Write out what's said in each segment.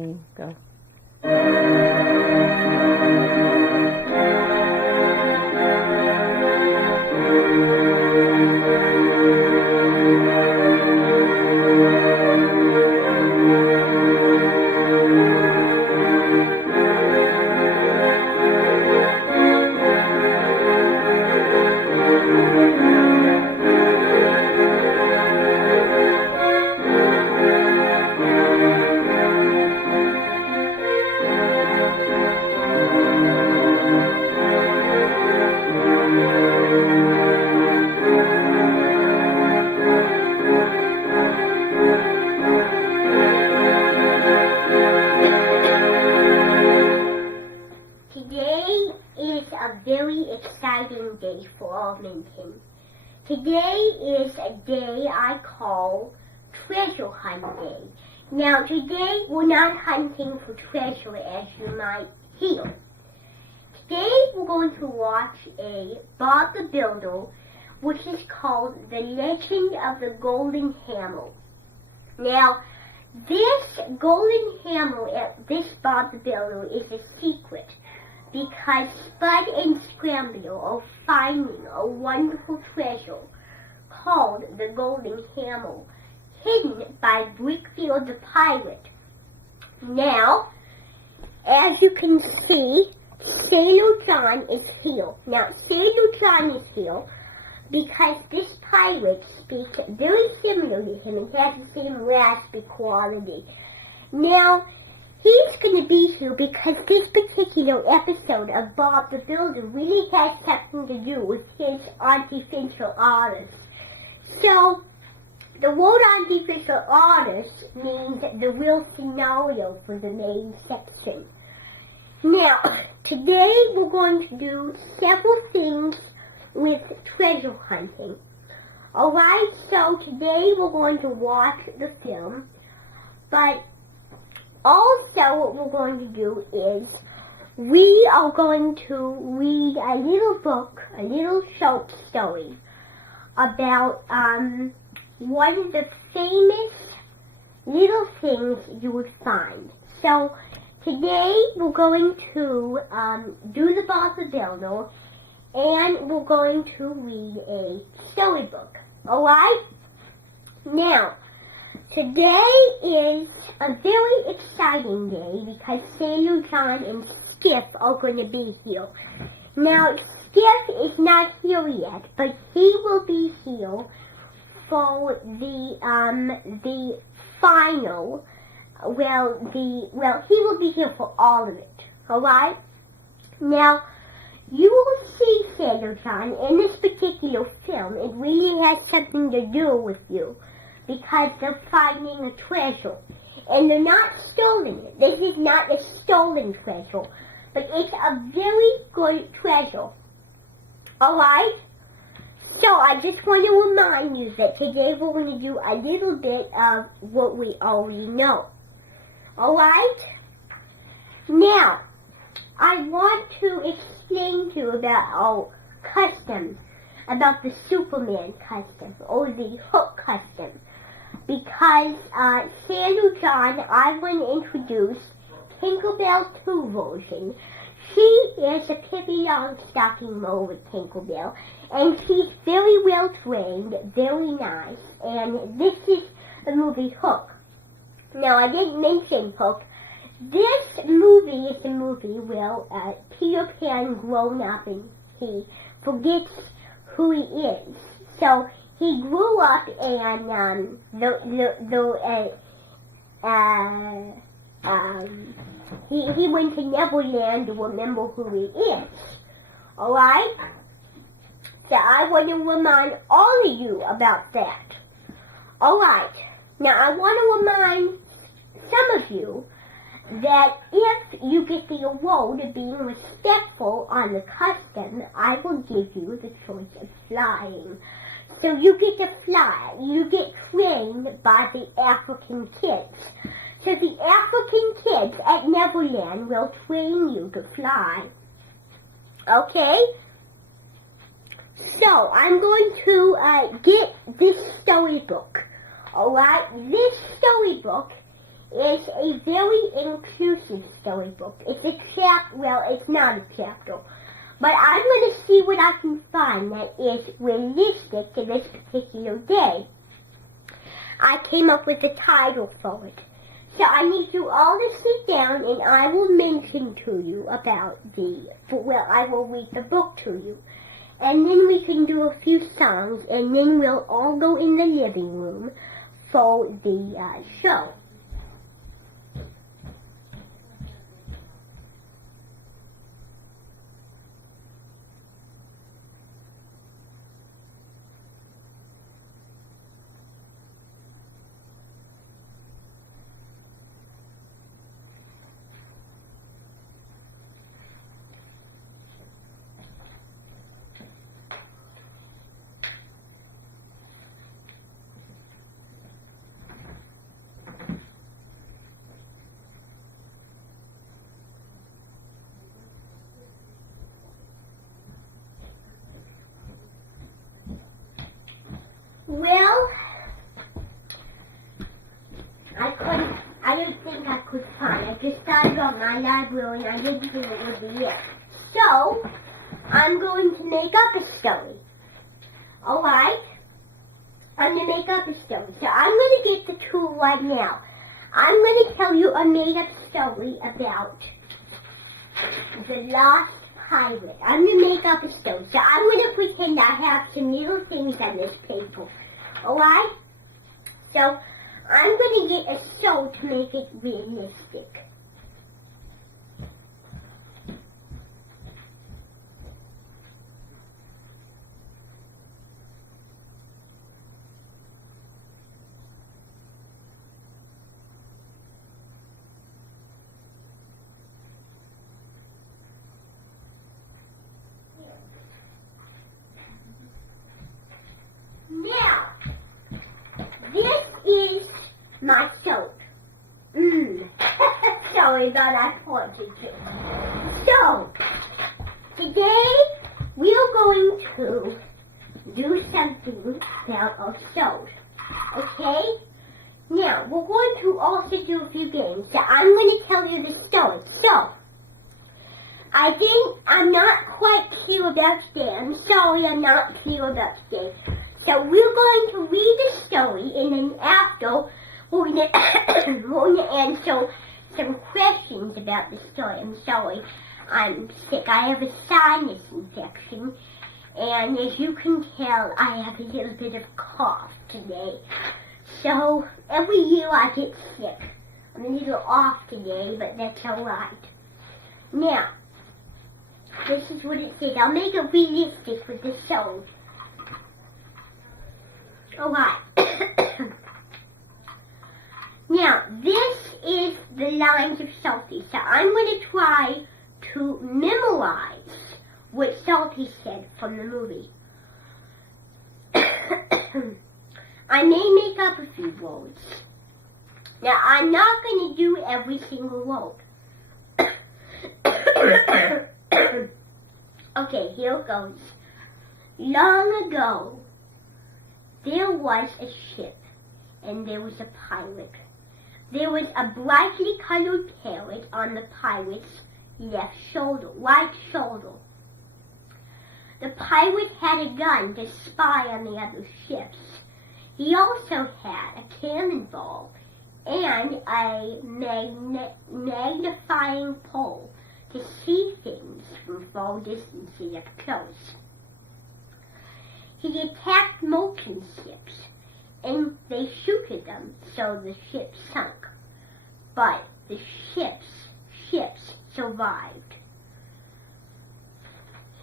Go. Today is a very exciting day for Arlington. Today is a day I call Treasure Hunt Day. Now today we're not hunting for treasure as you might hear. Today we're going to watch a Bob the Builder which is called The Legend of the Golden Hammer. Now this golden hammer, this Bob the Builder, is a secret because Spud and Scrambler are finding a wonderful treasure called the Golden Hammer, hidden by Brickfield the Pirate. Now, as you can see, Sailor John is here. Now, Sailor John is here because this pirate speaks very similar to him and has the same raspy quality. Now, he's going to be here because this particular episode of Bob the Builder really has something to do with his artificial artist. So, the word artificial artist means the real scenario for the main section. Now, today we're going to do several things with treasure hunting. Alright, so today we're going to watch the film, but also what we're going to do is we are going to read a little book, a little short story about one of the famous little things you would find. So today we're going to do the Bob the Builder and we're going to read a storybook. Alright? Now, today is a very exciting day because Sailor John and Skiff are going to be here. Now, Skiff is not here yet, but he will be here for the final. He will be here for all of it. Alright? Now, you will see Sailor John in this particular film. It really has something to do with you because they're finding a treasure. And they're not stealing it. This is not a stolen treasure, but it's a very good treasure. Alright? So I just want to remind you that today we're going to do a little bit of what we already know. Alright? Now, I want to explain to you about our custom, about the Superman custom, or the Hook custom. Because, Sailor John, I want to introduce Tinkerbell 2 version. She is a Pippi Longstocking mole with Tinkerbell, and she's very well trained, very nice, and this is the movie Hook. Now, I didn't mention Hook. This movie is a movie where Peter Pan grown up and he forgets who he is. So he grew up and he went to Neverland to remember who he is. Alright? So I want to remind all of you about that. Alright. Now I want to remind some of you that if you get the award of being respectful on the custom, I will give you the choice of flying. So you get to fly. You get trained by the African kids. So the African kids at Neverland will train you to fly. Okay? So I'm going to get this storybook. Alright? This storybook is a very inclusive storybook. It's it's not a chapter. But I'm going to see what I can find that is realistic to this particular day. I came up with a title for it. So I need you all to sit down and I will mention to you about I will read the book to you. And then we can do a few songs and then we'll all go in the living room for the show. Well, I don't think I could find. I just started on my library and I didn't think it would be it. So, I'm going to make up a story. Alright? I'm going to make up a story. So I'm going to get the tool right now. I'm going to tell you a made-up story about the lost pirate. I'm going to make up a story. So I'm going to pretend I have some little things on this paper. Alright? So, I'm going to get a show to make it realistic. Now, this is my soap. Sorry about that pointed to. So, today we're going to do something about our soap. Okay? Now, we're going to also do a few games. So, I'm going to tell you the story. So, I'm not quite clear about today. I'm sorry I'm not clear about today. So we're going to read the story, and then after, we're going to answer some questions about the story. I'm sorry, I'm sick. I have a sinus infection, and as you can tell, I have a little bit of cough today. So every year I get sick. I'm a little off today, but that's alright. Now, this is what it says. I'll make it realistic with the song. Alright. Now, this is the lines of Salty. So I'm going to try to memorize what Salty said from the movie. I may make up a few words. Now, I'm not going to do every single word. Okay, here it goes. Long ago, there was a ship, and there was a pirate. There was a brightly colored parrot on the pirate's left shoulder, right shoulder. The pirate had a gun to spy on the other ships. He also had a cannonball and a magnifying pole to see things from far distances up close. He attacked merchant ships, and they shooted them, so the ship sunk. But the ships survived.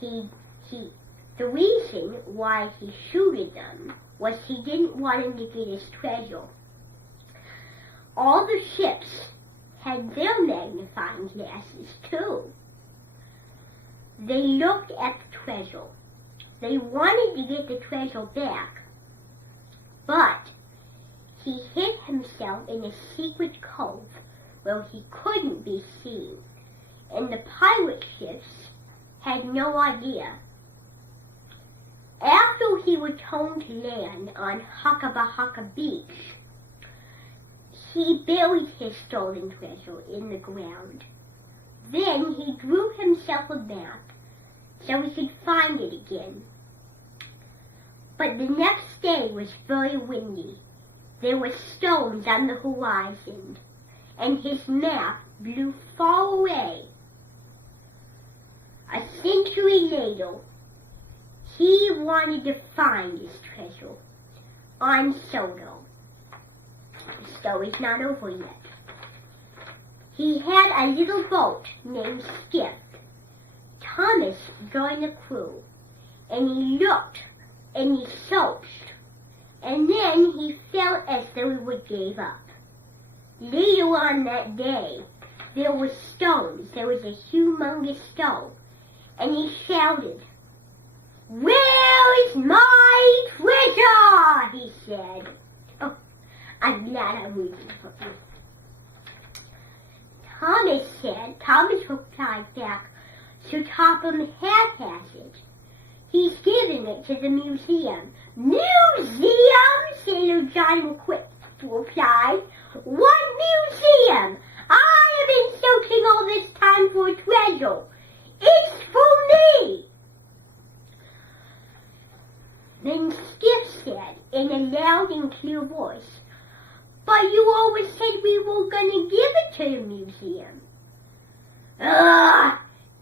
The reason why he shooted them was he didn't want him to get his treasure. All the ships had their magnifying glasses too. They looked at the treasure. They wanted to get the treasure back, but he hid himself in a secret cove where he couldn't be seen, and the pirate ships had no idea. After he returned to land on Huckabahaka Beach, he buried his stolen treasure in the ground. Then he drew himself a map so he could find it again. But the next day was very windy. There were storms on the horizon, and his map blew far away. A century later, he wanted to find his treasure on Sodor. The story's not over yet. He had a little boat named Skiff. Thomas joined the crew, and he looked and he searched, and then he felt as though he would give up. Later on that day, there were stones. There was a humongous stone, and he shouted, "Where is my treasure?" he said. Oh, I'm glad I'm reading for you. Thomas replied back, "Sir Topham has it. He's giving it to the museum." "Museum?" Sailor John quick replied. "What museum? I have been searching all this time for a treasure. It's for me." Then Skiff said in a loud and clear voice, "But you always said we were going to give it to the museum."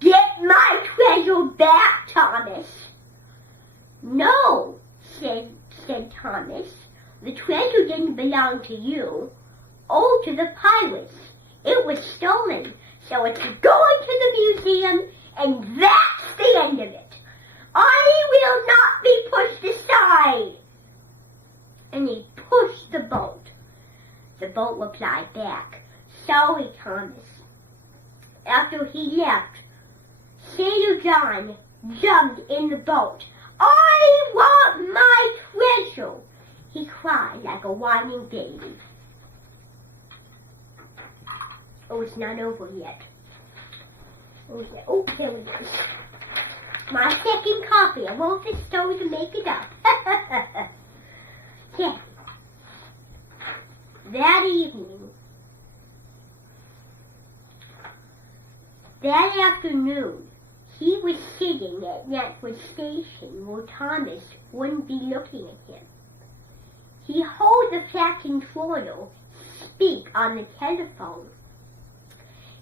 "Get my treasure back, Thomas." "No," said Thomas. "The treasure didn't belong to you or to the pirates. It was stolen, so it's going to the museum, and that's the end of it. I will not be pushed aside." And he pushed the boat. The boat replied back, "Sorry, Thomas." After he left, Sailor John jumped in the boat. "I want my treasure!" he cried like a whining baby. Oh, it's not over yet. Oh, here it is. My second copy. I wrote this story to make it up. Yeah. That afternoon, he was sitting at Knapford Station where Thomas wouldn't be looking at him. He heard the Captain Trotter speak on the telephone.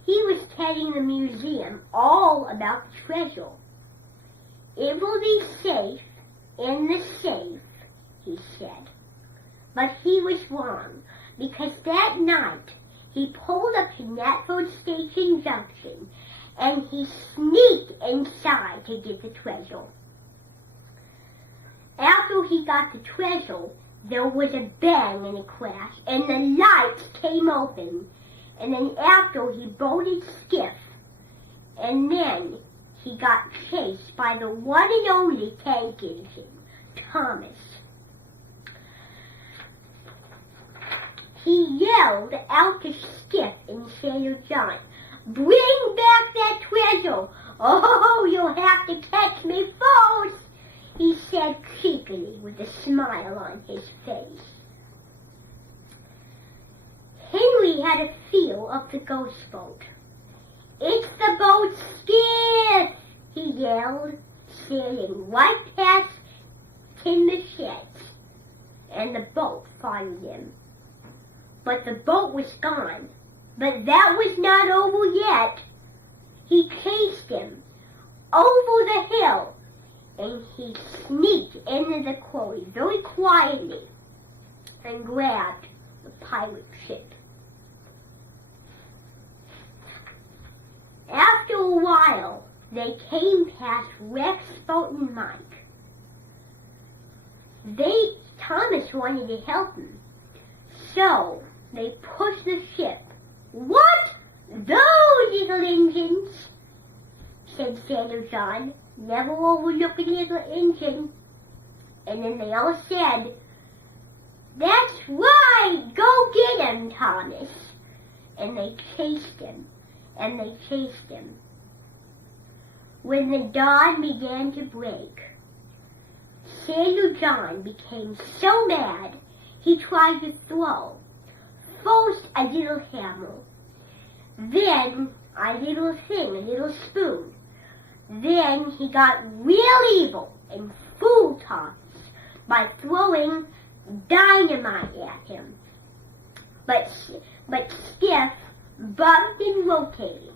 He was telling the museum all about the treasure. "It will be safe in the safe," he said. But he was wrong, because that night he pulled up to Knapford Station Junction and he sneaked inside to get the treasure. After he got the treasure, there was a bang and a crash, and the lights came open. And then after, he boarded Skiff, and then he got chased by the one and only tank engine, Thomas. He yelled out to Skiff and Sailor John, "Bring back that treasure! Oh, you'll have to catch me first," he said cheekily with a smile on his face. Henry had a feel of the ghost boat. "It's the boat Skiff!" he yelled, sailing right past timber sheds, and the boat followed him. But the boat was gone. But that was not over yet. He chased him over the hill, and he sneaked into the quarry very quietly and grabbed the pirate ship. After a while, they came past Rex, Boat, and Mike. Thomas wanted to help him, so they pushed the ship. "What? Those little engines?" said Sailor John. "Never overlook a little engine." And then they all said, "That's right, go get him, Thomas." And they chased him, and they chased him. When the dawn began to break, Sailor John became so mad he tried to throw First, a little hammer. Then, a little thing, a little spoon. Then he got real evil and fooled Thomas by throwing dynamite at him. But Skiff bumped and rotated,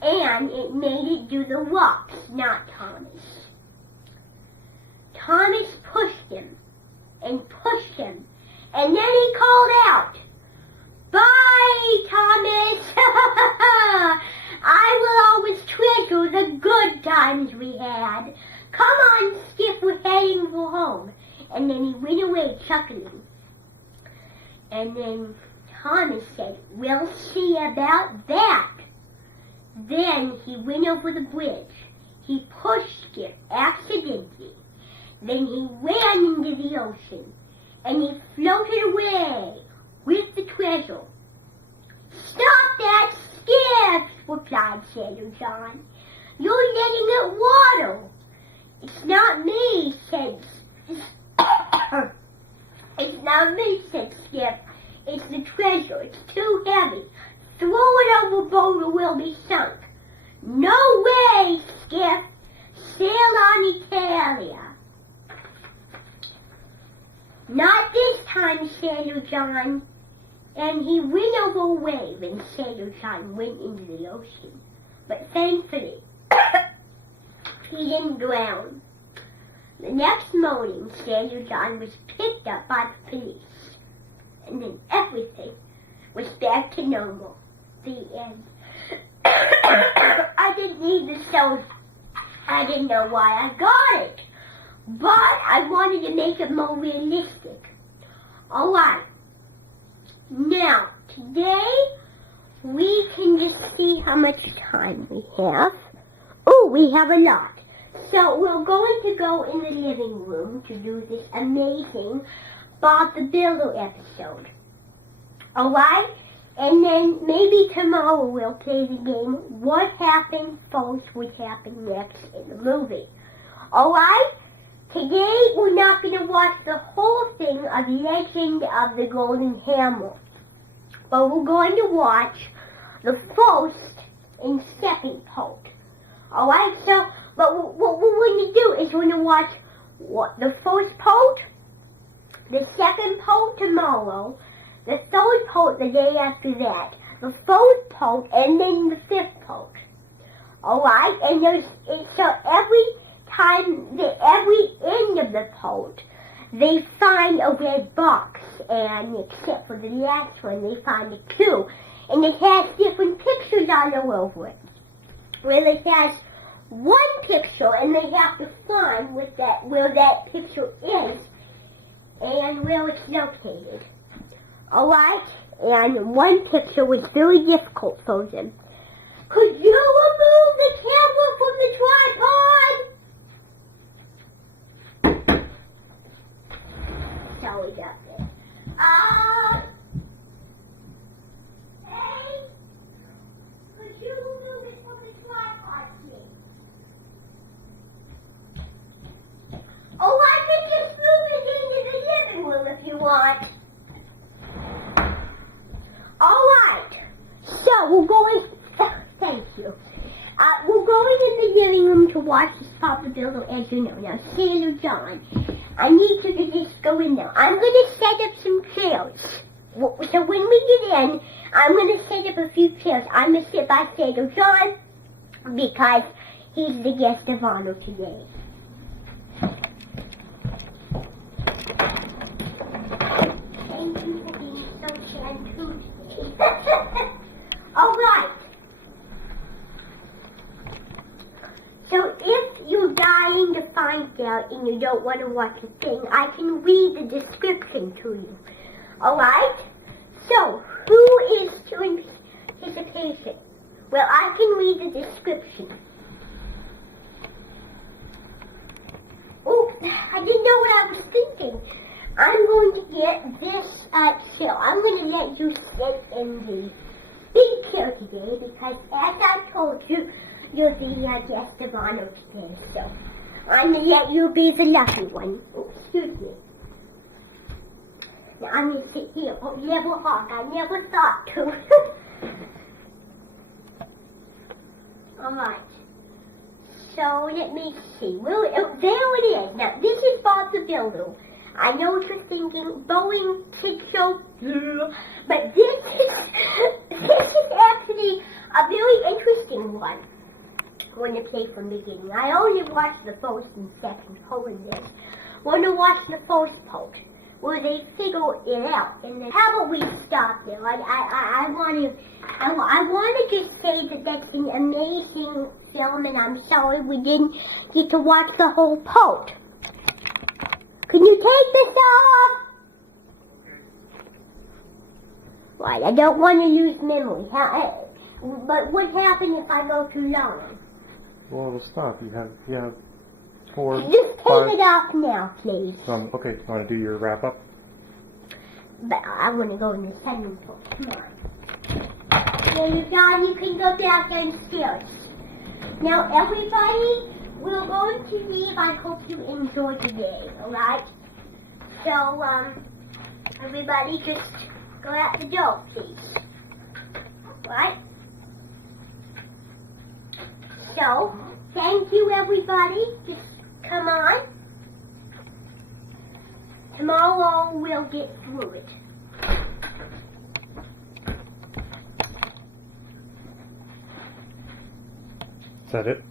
and it made it do the rocks, not Thomas. Thomas pushed him, and then he called out, "Bye, Thomas! I will always treasure the good times we had. Come on, Skiff, we're heading for home." And then he went away chuckling. And then Thomas said, "We'll see about that." Then he went over the bridge. He pushed Skiff accidentally. Then he ran into the ocean, and he floated away with the treasure. "Stop that, Skiff!" replied Sailor John. "You're letting it water." "It's not me," said "It's not me," said Skiff. "It's the treasure. It's too heavy. Throw it overboard or we'll be sunk." "No way, Skiff. Sail on Italia." "Not this time, Sailor John." And he went over a wave, and Sailor John went into the ocean. But thankfully, he didn't drown. The next morning, Sailor John was picked up by the police. And then everything was back to normal. The end. I didn't need the stone. I didn't know why I got it. But I wanted to make it more realistic. Alright. Now, today, we can just see how much time we have. Oh, we have a lot. So, we're going to go in the living room to do this amazing Bob the Builder episode. Alright? And then maybe tomorrow we'll play the game What Happened First, What Happened Next in the movie. Alright? Today we're not going to watch the whole thing of Legend of the Golden Hammer. But we're going to watch the first and second part. Alright? So, but what we're going to do is we're going to watch the first part, the second part tomorrow, the third part the day after that, the fourth part, and then the fifth part. Alright? And so every end of the part, they find a red box, and except for the last one, they find a clue. And it has different pictures all over it. Well, it has one picture, and they have to find where that picture is, and where it's located. Alright? And one picture was very difficult for them. Could you remove the camera from the tripod? Sorry about this. Hey, could you remove it from the tripod, please? Oh, I can just move it into the living room if you want. Alright, so we're going, thank you. We're going in the living room to watch this Bob the Builder, as you know. Now, Sailor John, I need you to just go in there. I'm going to set up some chairs. So when we get in, I'm going to set up a few chairs. I'm going to sit by Sailor John because he's the guest of honor today. Thank you for being so shampoo today. Alright. So if you're dying to find out and you don't want to watch a thing, I can read the description to you. Alright? So, who is to anticipation? Well, I can read the description. Oh, I didn't know what I was thinking. I'm going to get this chair. I'm going to let you sit in the big chair today because, as I told you, you're the guest of honor today. So, I'm going to let you be the lucky one. Oh, excuse me. Now I'm going to sit here. Oh, never walk. I never thought to. Alright. So let me see. Well, there it is. Now this is Bob the Builder. I know what you're thinking, Boeing Kid Show, but this is actually a very interesting one. I'm going to play from the beginning. I only watched the first and second part of this. I'm going to watch the first part, where they figure it out. And then how about we stop there? I want to just say that that's an amazing film, and I'm sorry we didn't get to watch the whole part. Can you take this off? Right, I don't want to lose memory. But what happens if I go too long? Well, it'll stop. You have 4, Just 5. take it off now, please. Okay, you want to do your wrap up? But I want to go in the second part. Come on. There you go. You can go back downstairs. Now, everybody, we're going to leave. I hope you enjoyed the day, alright? So, everybody just go out the door, please. Right? So, thank you, everybody. Just come on. Tomorrow we'll get through it. Is that it?